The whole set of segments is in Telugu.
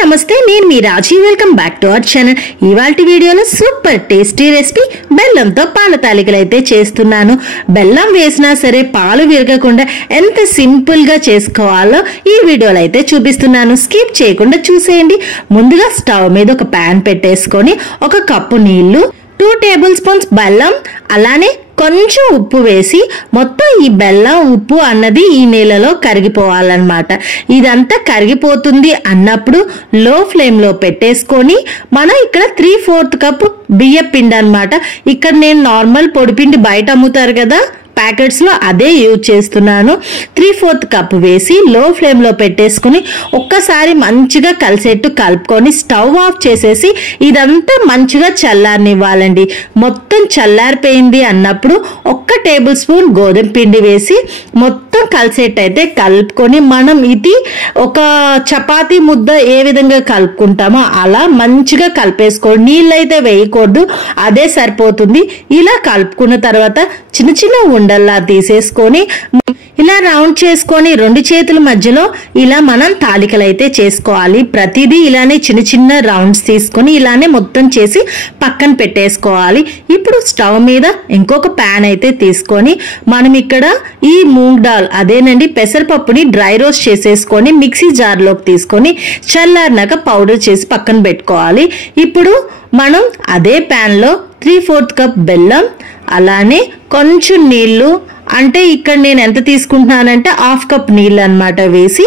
నమస్తే నేను మీ Raji welcome back to our channel. ఇవాల్టి వీడియోలో సూపర్ టేస్టీ రెసిపీ బెల్లంతో పాల తాలికలు అయితే చేస్తున్నాను। బెల్లం వేసినా సరే పాలు విరగకుండా ఎంత సింపుల్ గా చేసుకోవాలో ఈ వీడియోలో అయితే చూపిస్తున్నాను। స్కిప్ చేయకుండా చూసేయండి। ముందుగా స్టవ్ మీద ఒక పాన్ పెట్టేసుకొని ఒక కప్పు నీళ్లు 2 టేబుల్ స్పూన్స్ బెల్లం అలానే కొంచెం ఉప్పు వేసి మొత్తం ఈ బెల్లం ఉప్పు అన్నది ఈ నీళ్ళలో కరిగిపోవాలన్నమాట। ఇదంతా కరిగిపోతుంది అన్నప్పుడు లో ఫ్లేమ్ లో పెట్టేసుకొని మనం ఇక్కడ 3/4 కప్ బియ్య పిండి అన్నమాట। ఇక్కడ నేను నార్మల్ పొడిపిండి బయట అమ్ముతారు కదా ప్యాకెట్స్ లో అదే యూజ్ చేస్తున్నాను। 3/4 కప్ వేసి లో ఫ్లేమ్ లో పెట్టేసుకుని ఒక్కసారి మంచిగా కలిసేట్టు కలుపుకొని స్టవ్ ఆఫ్ చేసేసి ఇదంతా మంచిగా చల్లారనివ్వాలండి। మొత్తం చల్లారిపోయింది అన్నప్పుడు 1 టేబుల్ స్పూన్ గోధుమ పిండి వేసి మొత్తం కలిసేటైతే కలుపుకొని మనం ఇది ఒక చపాతీ ముద్ద ఏ విధంగా కలుపుకుంటామో అలా మంచిగా కలిపేసుకోండి। నీళ్ళైతే వేయకూడదు, అదే సరిపోతుంది। ఇలా కలుపుకున్న తర్వాత చిన్న చిన్న ఉండల్లా తీసేసుకొని ఇలా రౌండ్ చేసుకొని 2 చేతుల మధ్యలో ఇలా మనం తాలికలు అయితే చేసుకోవాలి। ప్రతిదీ ఇలానే చిన్న చిన్న రౌండ్స్ తీసుకొని ఇలానే మొత్తం చేసి పక్కన పెట్టేసుకోవాలి। ఇప్పుడు స్టవ్ మీద ఇంకొక ప్యాన్ అయితే తీసుకొని మనం ఇక్కడ ఈ మూంగ్ దాల్ అదేనండి పెసరపప్పుని డ్రై రోస్ట్ చేసేసుకొని మిక్సీ జార్లోకి తీసుకొని చల్లారినాక పౌడర్ చేసి పక్కన పెట్టుకోవాలి। ఇప్పుడు మనం అదే ప్యాన్ లో 3/4 కప్ బెల్లం అలానే కొంచెం నీళ్లు అంటే ఇక్కడ నేను ఎంత తీసుకుంటున్నానంటే 1/2 కప్ నీళ్ళు అన్నమాట వేసి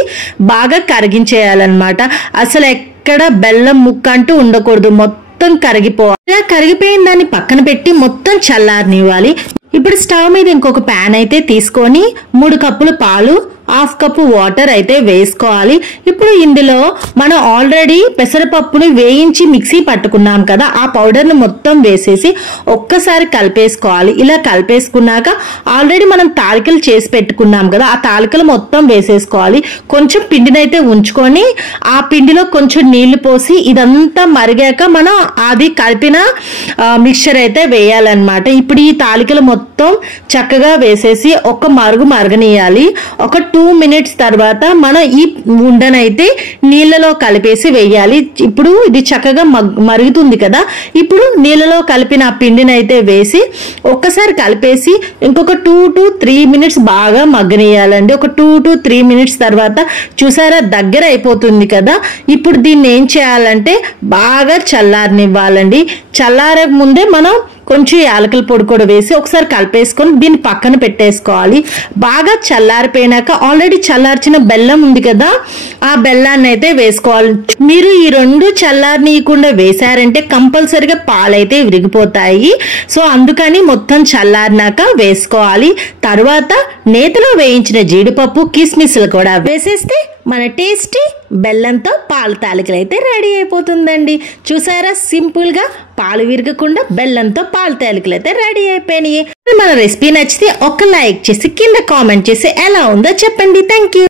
బాగా కరిగించేయాలన్నమాట। అసలు ఎక్కడ బెల్లం ముక్క అంటూ ఉండకూడదు, మొత్తం కరిగిపోవాలి। ఇలా కరిగిపోయిన దాన్ని పక్కన పెట్టి మొత్తం చల్లారనివ్వాలి। ఇప్పుడు స్టవ్ మీద ఇంకొక ప్యాన్ అయితే తీసుకొని 3 కప్పులు పాలు 1/2 కప్ వాటర్ అయితే వేసుకోవాలి। ఇప్పుడు ఇందులో మనం ఆల్రెడీ పెసరపప్పుని వేయించి మిక్సీ పట్టుకున్నాం కదా ఆ పౌడర్ ని మొత్తం వేసేసి ఒక్కసారి కలిపేసుకోవాలి। ఇలా కలిపేసుకున్నాక ఆల్రెడీ మనం తాలికలు చేసి పెట్టుకున్నాం కదా ఆ తాలికలు మొత్తం వేసేసుకోవాలి। కొంచెం పిండిని అయితే ఉంచుకొని ఆ పిండిలో కొంచెం నీళ్లు పోసి ఇదంతా మరిగాక మనం అది కలిపిన మిక్చర్ అయితే వేయాలన్నమాట। ఇప్పుడు ఈ తాలికలు మొత్తం చక్కగా వేసేసి ఒక మరగనియాలి। ఒక 2 మినిట్స్ తర్వాత మనం ఈ ఉండనైతే నీళ్ళలో కలిపేసి వేయాలి। ఇప్పుడు ఇది చక్కగా మరుగుతుంది కదా, ఇప్పుడు నీళ్ళలో కలిపిన పిండిని అయితే వేసి ఒక్కసారి కలిపేసి ఇంకొక 2 to 3 మినిట్స్ బాగా మగ్గనియాలండి। ఒక 2 to 3 మినిట్స్ తర్వాత చూసారా దగ్గర అయిపోతుంది కదా। ఇప్పుడు దీన్ని ఏం చేయాలంటే బాగా చల్లారనివ్వాలండి। చల్లారక ముందే మనం కొంచెం యాలకుల పొడి కూడా వేసి ఒకసారి కలిపేసుకొని దీన్ని పక్కన పెట్టేసుకోవాలి। బాగా చల్లారిపోయినాక ఆల్రెడీ చల్లార్చిన బెల్లం ఉంది కదా ఆ బెల్లాన్ని అయితే వేసుకోవాలి। మీరు ఈ 2 చల్లారనీయకుండా వేసారంటే కంపల్సరిగా పాలైతే విరిగిపోతాయి। సో అందుకని మొత్తం చల్లారినాక వేసుకోవాలి। తర్వాత నేతిలో వేయించిన జీడిపప్పు కిస్మిస్లు కూడా వేసేస్తే మన టేస్టీ బెల్లంతో పాలు తాలికలు అయితే రెడీ అయిపోతుందండి। చూసారా సింపుల్ గా పాలు విరగకుండా బెల్లంతో పాలు తాలికలు అయితే రెడీ అయిపోయినాయి। మన రెసిపీ నచ్చితే ఒక లైక్ చేసి కింద కామెంట్ చేసి ఎలా ఉందో చెప్పండి। Thank you.